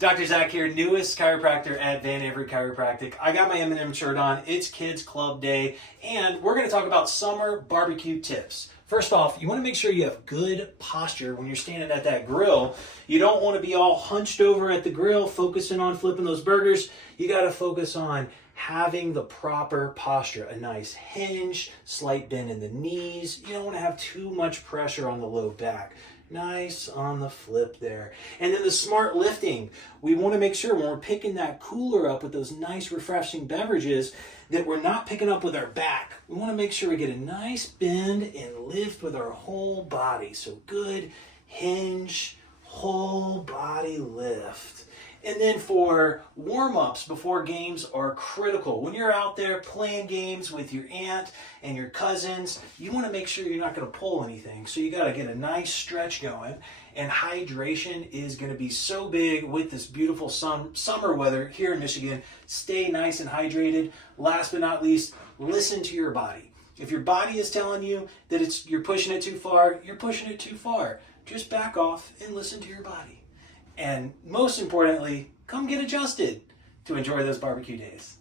Dr. Zach here, newest chiropractor at Every Chiropractic. I got my M&M shirt on. It's Kids Club Day, and we're going to talk about summer barbecue tips. First off, you want to make sure you have good posture when you're standing at that grill. You don't want to be all hunched over at the grill, focusing on flipping those burgers. You got to focus on having the proper posture, a nice hinge, slight bend in the knees. You don't want to have too much pressure on the low back. Nice on the flip there. And then the smart lifting. We want to make sure when we're picking that cooler up with those nice refreshing beverages that we're not picking up with our back. We want to make sure we get a nice bend and lift with our whole body. So good hinge, whole body lift. And then for warm-ups before games are critical. When you're out there playing games with your aunt and your cousins, you want to make sure you're not going to pull anything. So you got to get a nice stretch going. And hydration is going to be so big with this beautiful summer weather here in Michigan. Stay nice and hydrated. Last but not least, listen to your body. If your body is telling you that you're pushing it too far, you're pushing it too far. Just back off and listen to your body. And most importantly, come get adjusted to enjoy those barbecue days.